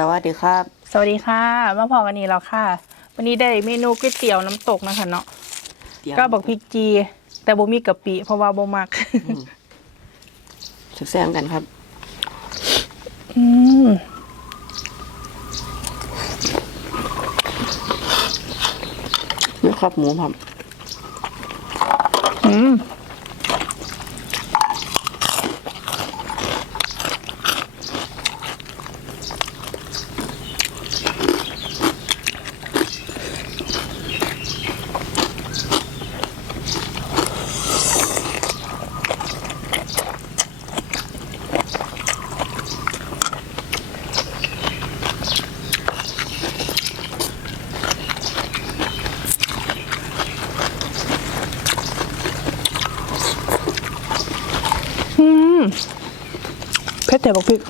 สวัสดีครับสวัสดีค่ะมาพอกันนี้แล้วค่ะวันนี้ได้เมนูก๋วยเตี๋ยวน้ำตกนะคะเนาะก็บอกพริกจีแต่บ่มีกะปิเพราะว่าบ่มักแซ่บๆกันครับนี่ครับหมูครับเผ็ดแต่บอกพริก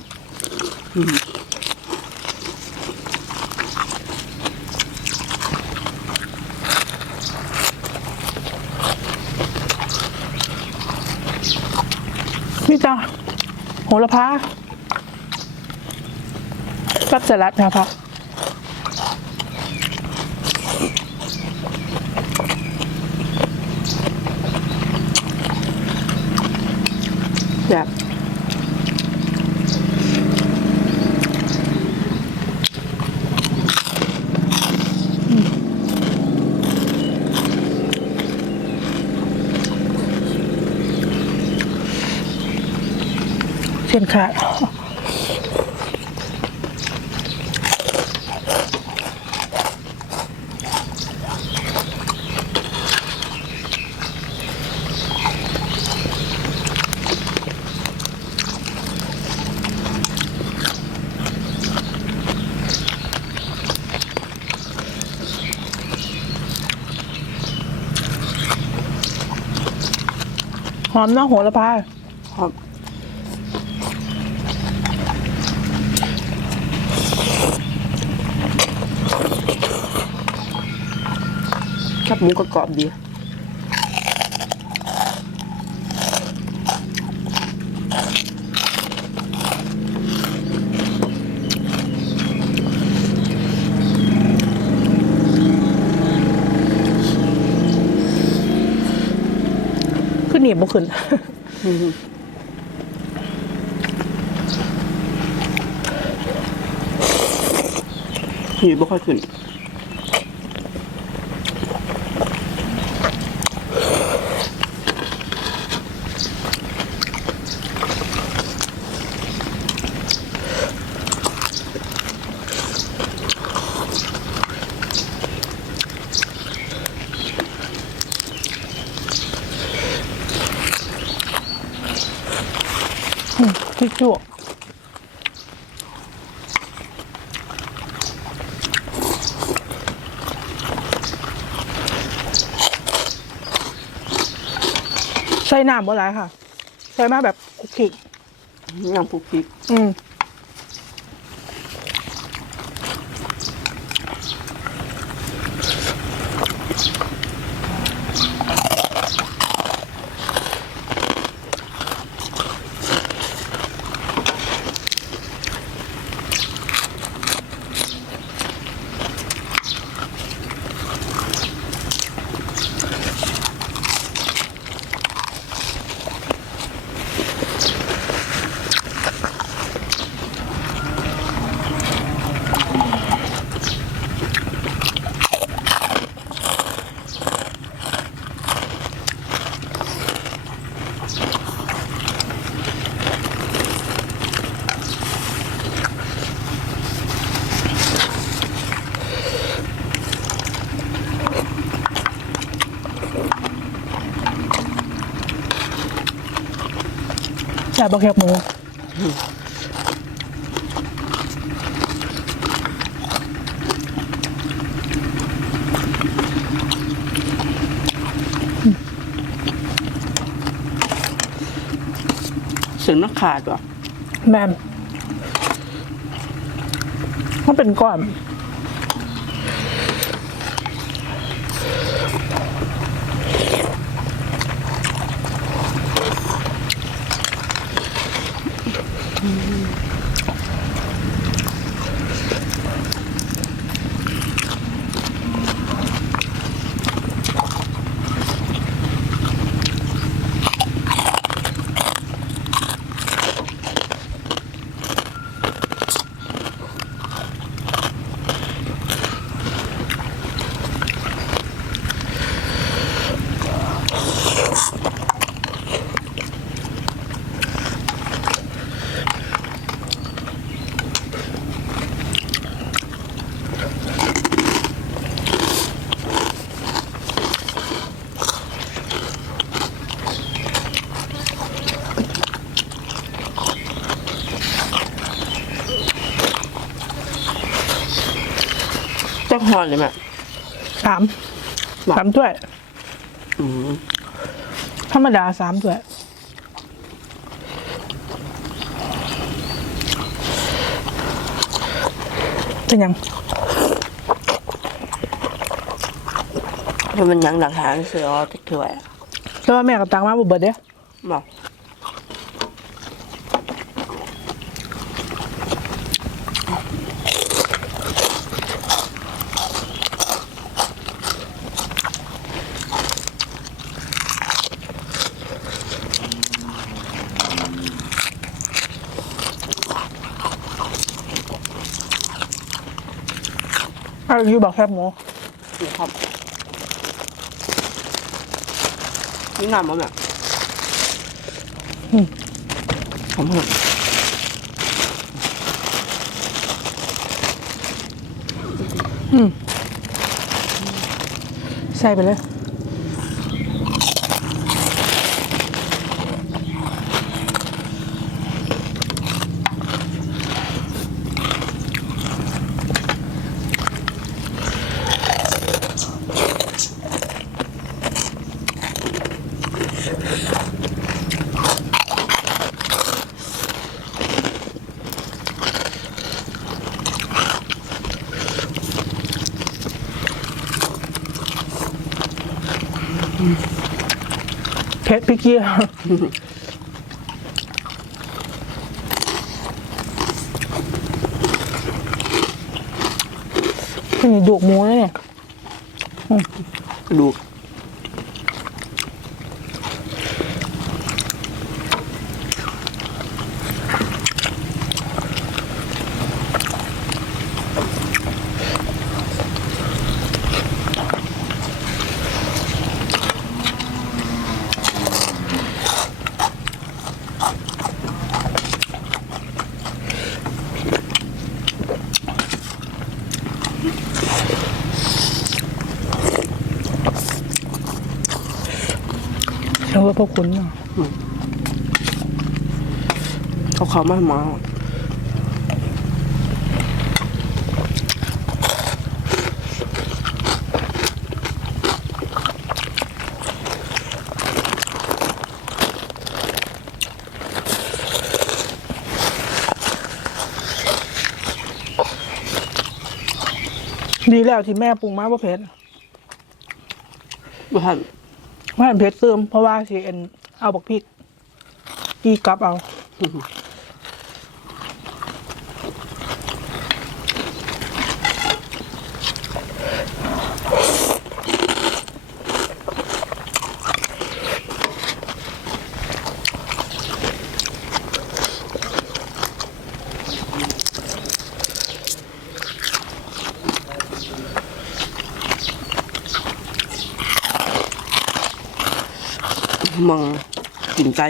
นี่จ้าโหระพารับสลัดนะคะแบบเส้นขาดหอมเนาะโหระพาครับแคบหมูกรอบๆดีขึ้นเหนียบบ่ขึ้นหิวบ่ค่อยขึ้นพริกจุกใส่น้ำบ่หลายค่ะใส่มาแบบคลุกคลิกน้ำปุกพริกแซ่บบ่แคบหมูเสียงนักขาดว่ะแม่มันเป็นก้อน หอนเลยแม่ สามถ้วย อืม ธรรมดา3 ถ้วยเป็นยัง มันยังหลักฐานเสือทุกถ้วย แต่ว่าแม่กับตังมาบ่เบิดเด้ บอกอยู่บอกแคบหมู นี่ครับนี่น้ำมั้งแม่หอม ใส่ไปเลยเผ็ดพริกเกี๊ยวนี่ดูกหมูนะเนี่ย กระดูกแล้วว่าพวกคุณเนาะ เขามาหมาดีแล้วที่แม่ปรุงมาบ่เผ็ด บ้าน ว่าเผ็ดเติมเพราะว่าสิเอ็นเอาบักพริกกีกลับเอา มังกินไก่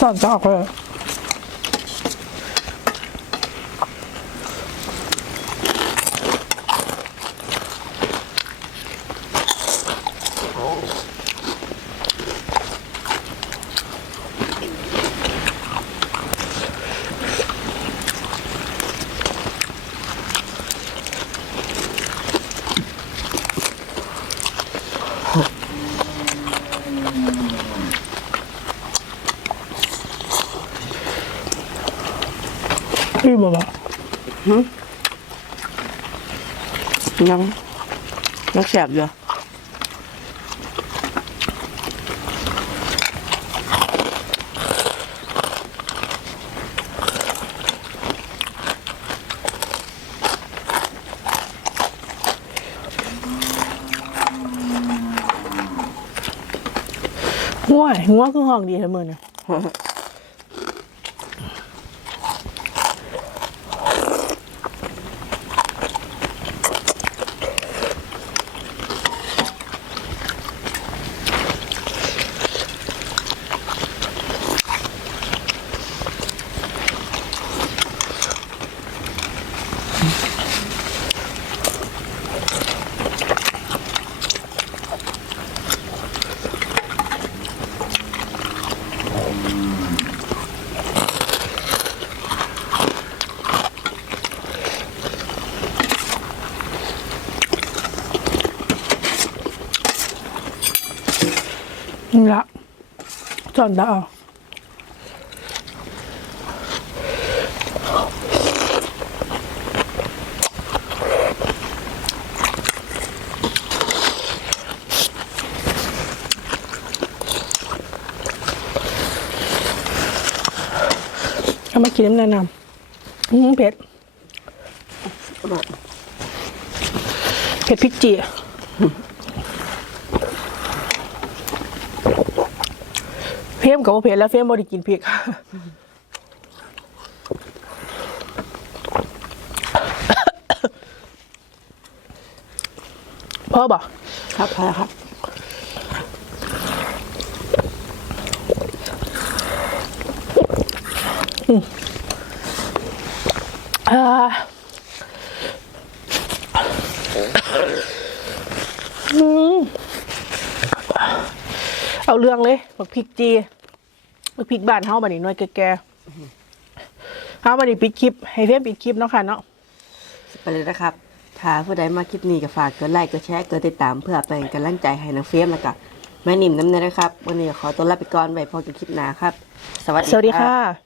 สอนจะออกเลยพี่บอกว่า ยังแสบอยู่ หัวคือห้องดีเสมอเนี่ยนี่ละจอนดาวเอามากินน้ำแนะนำเผ็ดเผ็ดพริกจีเฟมกับว่าเผ็ดแล้วเฟมบ่ได้กินพริกพ่อบอก ครับพอแล้วครับเอาเรื่องเลยบักพริกจีบักพริกบ้านเฮาบัดนี้หน่วยแก่ๆเฮาบัดนี้ปิดคลิปให้เฟมปิดคลิปเนาะค่ะเนาะ ไปเลยนะครับถ้าผู้ใดมาคลิปนี้ก็ฝากกดไลค์กดแชร์กดติดตามเพื่อเป็นกำลังใจให้น้องเฟรมแล้วก็แม่นิ่มน้ำเนยนะครับวันนี้ขอตัวลาไปก่อนไว้พอกันคลิปหน้าครับ สวัสดีค่ะ